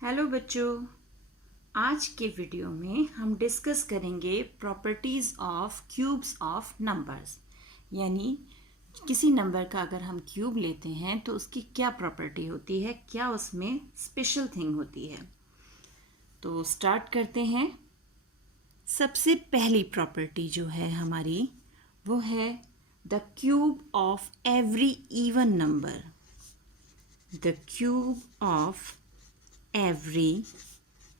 Hello बच्चों, आज के वीडियो में हम डिस्कस करेंगे properties of cubes of numbers. यानी किसी नंबर का अगर हम क्यूब लेते हैं तो उसकी क्या प्रॉपर्टी होती है, क्या उसमें स्पेशल थिंग होती है। तो स्टार्ट करते हैं। सबसे पहली प्रॉपर्टी जो है हमारी वो है the cube of every even number. The cube of every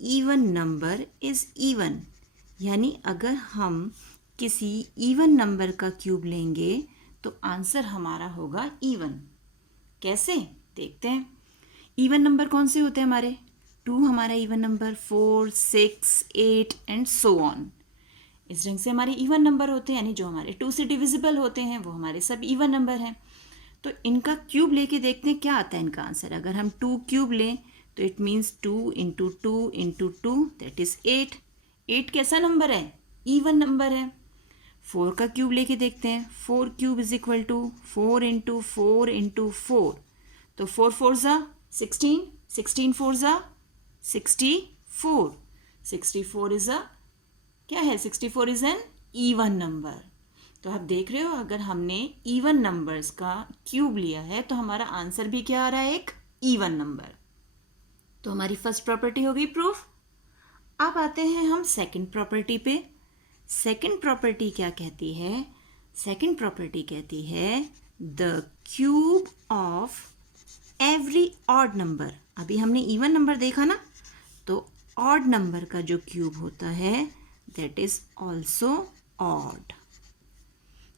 even number is even. यानी अगर हम किसी इवन नंबर का क्यूब लेंगे तो आंसर हमारा होगा इवन। कैसे देखते हैं। इवन नंबर कौन से होते हैं हमारे? 2 हमारा even number, 4, 6, 8 and so on. इस ढंग से हमारे इवन नंबर होते हैं, यानी जो हमारे 2 से डिविजिबल होते हैं वो हमारे सब इवन नंबर हैं। तो इनका क्यूब लेके देखते हैं क्या आता है इनका आंसर। अगर हम 2 क्यूब लें तो it means 2 into 2 into 2 that is 8। 8 कैसा नंबर है? इवन नंबर है। 4 का क्यूब लेके देखते हैं। 4 cube is equal to 4 into 4 into 4। तो 4 4 ज़ा 16, 16 4 ज़ा 64। 64 इज अ क्या है? 64 इज एन इवन नंबर। तो आप देख रहे हो, अगर हमने इवन नंबर्स का क्यूब लिया है तो हमारा आंसर भी क्या आ रहा है? एक इवन नंबर। तो हमारी फर्स्ट प्रॉपर्टी हो गई प्रूफ। अब आते हैं हम सेकंड प्रॉपर्टी पे। सेकंड प्रॉपर्टी क्या कहती है? सेकंड प्रॉपर्टी कहती है the cube of every odd number. अभी हमने इवन नंबर देखा ना, तो ऑड नंबर का जो क्यूब होता है that is also odd.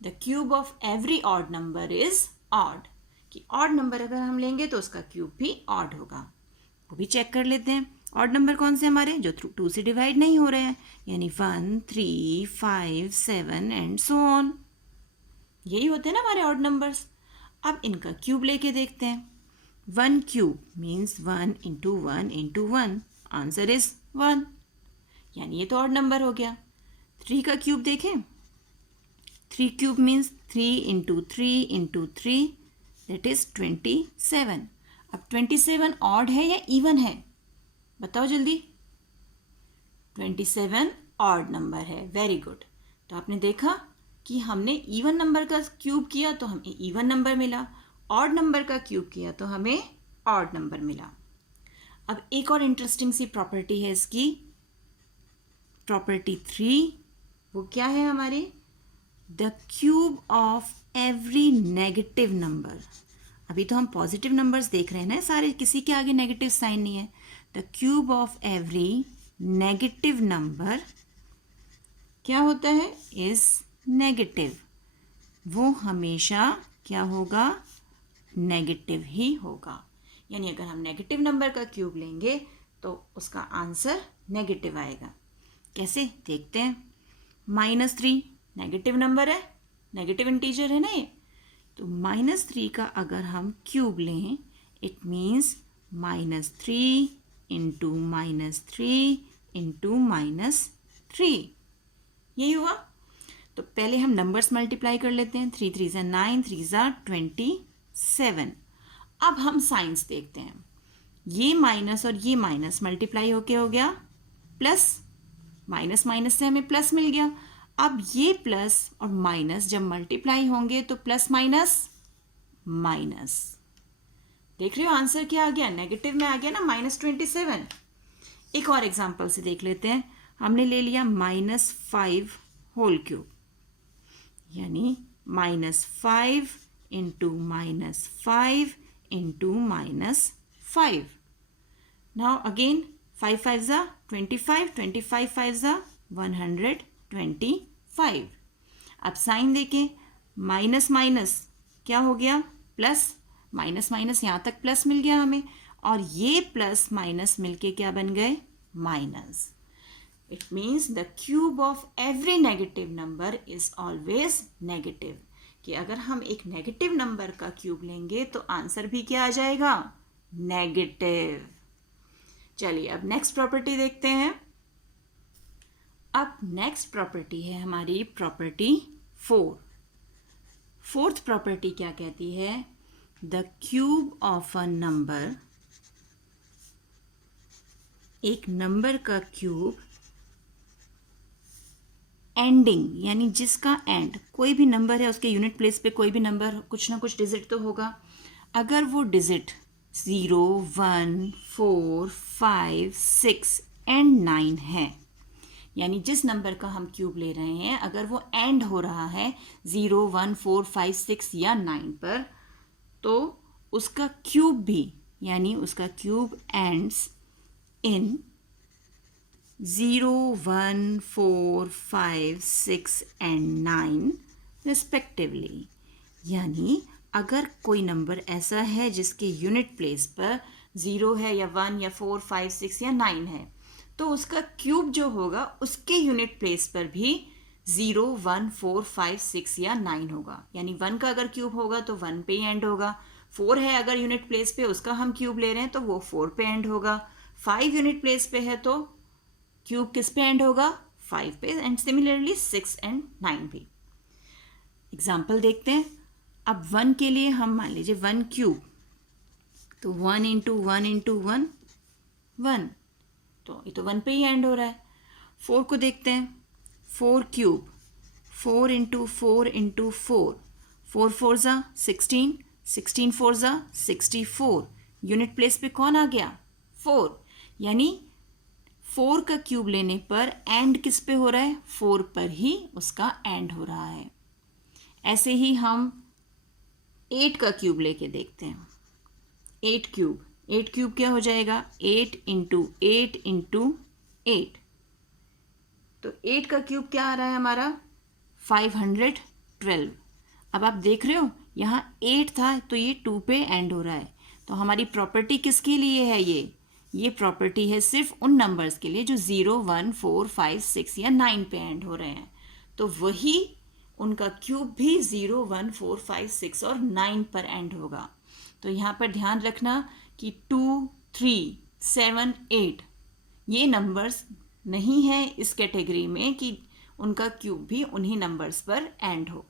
The cube of every odd number is odd. कि ऑड नंबर अगर हम लेंगे तो उसका क्यूब भी ऑड होगा। वो भी चेक कर लेते हैं। ऑड नंबर कौन से हमारे? जो 2 से डिवाइड नहीं हो रहे हैं, यानी 1, 3, 5, 7 एंड सो ऑन। यही होते हैं ना हमारे ऑड नंबर्स। अब इनका क्यूब लेके देखते हैं। 1 cube means 1 into 1 into 1। Answer is 1, यानी ये तो ऑड नंबर हो गया। 3 का क्यूब देखें। 3 cube means 3 into 3 into 3 that is 27। अब 27 ऑड है या इवन है? बताओ जल्दी। 27 ऑड नंबर है। Very good. तो आपने देखा कि हमने इवन नंबर का क्यूब किया तो हमें इवन नंबर मिला, ऑड नंबर का क्यूब किया तो हमें ऑड नंबर मिला। अब एक और इंटरेस्टिंग सी प्रॉपर्टी है इसकी, प्रॉपर्टी 3। वो क्या है हमारी? The cube of every negative number. अभी तो हम पॉजिटिव नंबर्स देख रहे हैं ना सारे, किसी के आगे नेगेटिव साइन नहीं है। The cube of every negative number क्या होता है? Is negative. वो हमेशा क्या होगा? नेगेटिव ही होगा। यानी अगर हम नेगेटिव नंबर का क्यूब लेंगे तो उसका आंसर नेगेटिव आएगा। कैसे देखते हैं। -3 नेगेटिव नंबर है, नेगेटिव इंटीजर है ना ये। तो -3 का अगर हम क्यूब लें इट मीन्स -3 इंटू -3 इंटू -3। यही हुआ। तो पहले हम नंबर्स मल्टीप्लाई कर लेते हैं। 3 3 ज़ा 9, 3 ज़ा 27। अब हम साइंस देखते हैं। ये माइनस और ये माइनस मल्टीप्लाई होके हो गया प्लस। माइनस माइनस से हमें प्लस मिल गया। अब ये प्लस और माइनस जब मल्टीप्लाई होंगे तो प्लस माइनस माइनस। देख रहे हो आंसर क्या आ गया? नेगेटिव में आ गया ना, -27। एक और एग्जांपल से देख लेते हैं। हमने ले लिया -5 होल क्यूब, यानी -5 इंटू -5 इंटू -5। नाउ अगेन 5 5 ज़ा 25, 25 5 ज़ा 125। अब साइन देखें। माइनस माइनस क्या हो गया? प्लस। माइनस माइनस यहाँ तक प्लस मिल गया हमें, और ये प्लस माइनस मिलके क्या बन गए? Minus. It means the cube of every negative number is always negative. कि अगर हम एक नेगेटिव नंबर का क्यूब लेंगे तो आंसर भी क्या आ जाएगा? नेगेटिव। चलिए अब नेक्स्ट प्रॉपर्टी देखते हैं। अब नेक्स्ट प्रॉपर्टी है हमारी प्रॉपर्टी 4। फोर्थ प्रॉपर्टी क्या कहती है? The cube of a number एक नंबर का क्यूब एंडिंग यानी जिसका एंड, कोई भी नंबर है उसके यूनिट प्लेस पे कोई भी नंबर कुछ ना कुछ डिजिट तो होगा। अगर वो डिजिट 0, 1, 4, 5, 6 एंड 9 है, यानी जिस नंबर का हम क्यूब ले रहे हैं अगर वो एंड हो रहा है 0, 1, 4, 5, 6 या 9 पर, तो उसका क्यूब भी, यानी उसका cube ends in 0, 1, 4, 5, 6 and 9 respectively. यानी अगर कोई नंबर ऐसा है जिसके यूनिट प्लेस पर 0 है या 1 या 4, 5, 6 या 9 है, तो उसका क्यूब जो होगा उसके यूनिट प्लेस पर भी 0, 1, 4, 5, 6 या 9 होगा। यानी 1 का अगर क्यूब होगा तो 1 पे ही एंड होगा। 4 है अगर यूनिट प्लेस पे, उसका हम क्यूब ले रहे हैं तो वो 4 पे एंड होगा। 5 यूनिट प्लेस पे है तो क्यूब किस पे एंड होगा? 5 पे। एंड सिमिलरली 6 एंड 9 भी। एग्जाम्पल देखते हैं। अब 1 के लिए हम मान लीजिए 1 क्यूब, तो 1 इंटू 1 इंटू 1 1, तो ये तो 1 पे ही एंड हो रहा है। 4 को देखते हैं। 4 क्यूब, 4 इंटू 4 इंटू 4, 4 4 ज़ा 16, 16 4 ज़ा 64। यूनिट प्लेस पे कौन आ गया? 4। यानी 4 का क्यूब लेने पर एंड किस पे हो रहा है? 4 पर ही उसका एंड हो रहा है। ऐसे ही हम 8 का क्यूब लेके देखते हैं। 8 क्यूब, 8 क्यूब क्या हो जाएगा? 8 इंटू 8 इंटू 8, तो 8 का क्यूब क्या आ रहा है हमारा? 512। अब आप देख रहे हो यहाँ 8 था तो ये 2 पे एंड हो रहा है। तो हमारी प्रॉपर्टी किसके लिए है? ये प्रॉपर्टी है सिर्फ उन नंबर्स के लिए जो 0, 1, 4, 5, 6 या 9 पे एंड हो रहे हैं। तो वही उनका क्यूब भी 0, 1, 4, 5, 6 और 9 पर एंड होगा। तो यहाँ पर ध्यान रखना कि 2, 3, 7, 8 ये नंबर्स नहीं है इस कैटेगरी में कि उनका क्यूब भी उन्हीं नंबर्स पर एंड हो।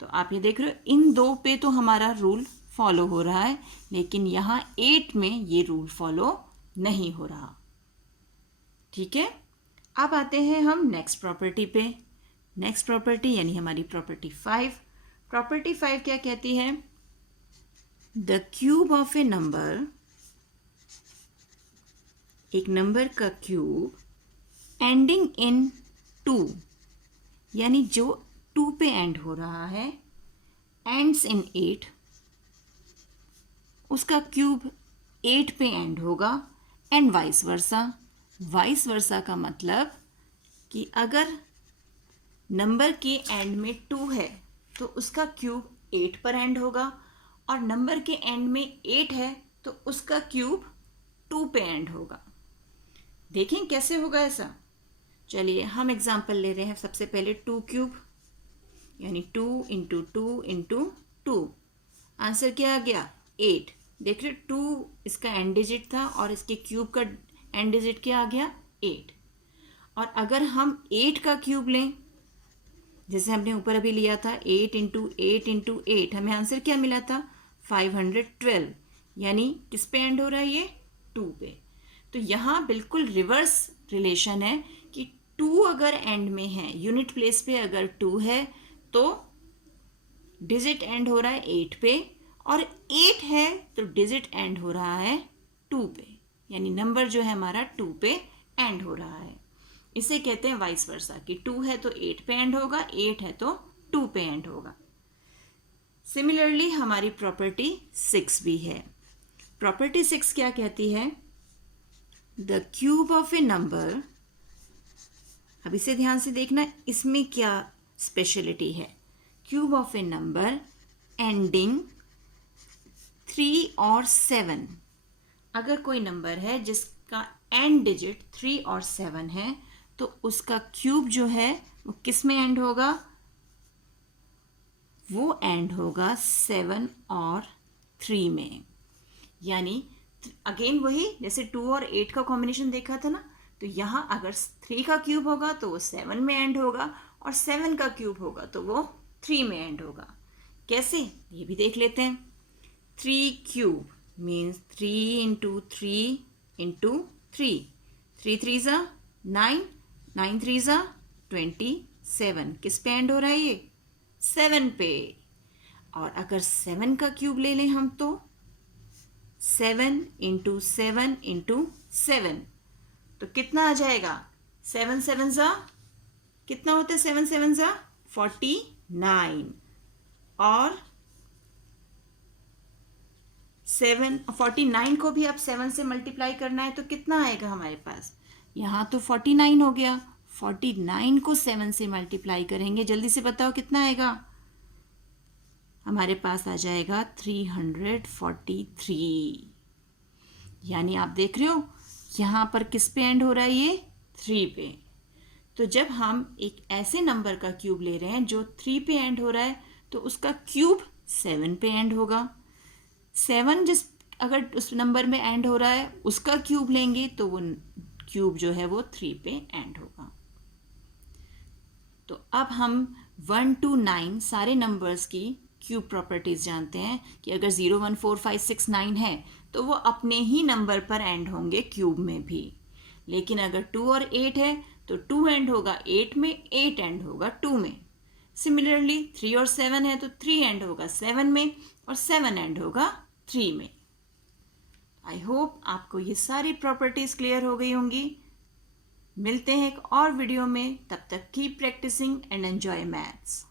तो आप ये देख रहे हो, इन दो पे तो हमारा रूल फॉलो हो रहा है, लेकिन यहाँ 8 में ये रूल फॉलो नहीं हो रहा। ठीक है, अब आते हैं हम नेक्स्ट प्रॉपर्टी पे। नेक्स्ट प्रॉपर्टी यानी हमारी प्रॉपर्टी 5। प्रॉपर्टी 5 क्या कहती है? The cube of A number, एक नंबर का क्यूब एंडिंग इन 2, यानी जो 2 पे एंड हो रहा है, एंड्स इन 8, उसका क्यूब 8 पे एंड होगा। And vice versa. Vice versa का मतलब कि अगर नंबर के एंड में 2 है तो उसका क्यूब 8 पर एंड होगा, और नंबर के एंड में 8 है तो उसका क्यूब 2 पे एंड होगा। देखें कैसे होगा ऐसा। चलिए हम एग्जांपल ले रहे हैं। सबसे पहले 2 क्यूब, यानी 2 इंटू 2 इंटू 2, आंसर क्या आ गया? 8। देख रहे 2 इसका एंड डिजिट था और इसके क्यूब का एंड डिजिट क्या आ गया? 8। और अगर हम 8 का क्यूब लें, जैसे हमने ऊपर अभी लिया था 8 इंटू 8 इंटू 8, हमें आंसर क्या मिला था? 512। यानी किस पे एंड हो रहा है ये? 2 पे। तो यहाँ बिल्कुल रिवर्स रिलेशन है कि 2 अगर एंड में है, यूनिट प्लेस पे अगर 2 है तो डिजिट एंड हो रहा है 8 पे, और 8 है तो डिजिट एंड हो रहा है 2 पे, यानी नंबर जो है हमारा 2 पे एंड हो रहा है। इसे कहते हैं वाइस वर्सा कि 2 है तो 8 पे एंड होगा, 8 है तो 2 पे एंड होगा। सिमिलरली हमारी प्रॉपर्टी 6 भी है। प्रॉपर्टी 6 क्या कहती है? The cube of A number, अब इसे ध्यान से देखना, इसमें क्या स्पेशलिटी है। Cube of A number ending 3 और 7, अगर कोई नंबर है जिसका एंड डिजिट 3 और 7 है तो उसका क्यूब जो है वो किस में एंड होगा? वो एंड होगा 7 और 3 में। यानी अगेन वही, जैसे 2 और 8 का कॉम्बिनेशन देखा था ना, तो यहाँ अगर 3 का क्यूब होगा तो वो 7 में एंड होगा, और 7 का क्यूब होगा तो वो 3 में एंड होगा। कैसे, ये भी देख लेते हैं। 3 क्यूब मीन्स 3 इंटू 3 इंटू 3, 3 3 ज़ा 9, 9 3 ज़ा 27। किस पे एंड हो रहा है ये? 7 पे। और अगर 7 का क्यूब ले लें हम तो 7 इंटू 7 इंटू 7, तो कितना आ जाएगा? 7 7 ज़ा कितना होता है? 7 7 ज़ा 49। और 49 को भी अब 7 से मल्टीप्लाई करना है तो कितना आएगा हमारे पास? यहाँ तो 49 हो गया, 49 को 7 से मल्टीप्लाई करेंगे, जल्दी से बताओ कितना आएगा? हमारे पास आ जाएगा 343। यानी आप देख रहे हो यहाँ पर किस पे एंड हो रहा है ये? 3 पे। तो जब हम एक ऐसे नंबर का क्यूब ले रहे हैं जो 3 पे एंड हो रहा है तो उसका क्यूब 7 पे एंड होगा। 7 जिस अगर उस नंबर में एंड हो रहा है उसका क्यूब लेंगे तो वो क्यूब जो है वो 3 पे एंड होगा। तो अब हम 1 to 9 सारे नंबर्स की क्यूब प्रॉपर्टीज जानते हैं कि अगर 0 1 4 5 6 9 है तो वो अपने ही नंबर पर एंड होंगे क्यूब में भी। लेकिन अगर 2 और 8 है तो 2 एंड होगा 8 में, 8 एंड होगा 2 में। सिमिलरली 3 और 7 है तो 3 एंड होगा 7 में और 7 एंड होगा 3 में। आई होप आपको ये सारी प्रॉपर्टीज क्लियर हो गई होंगी। मिलते हैं एक और वीडियो में, तब तक keep practising and enjoy maths.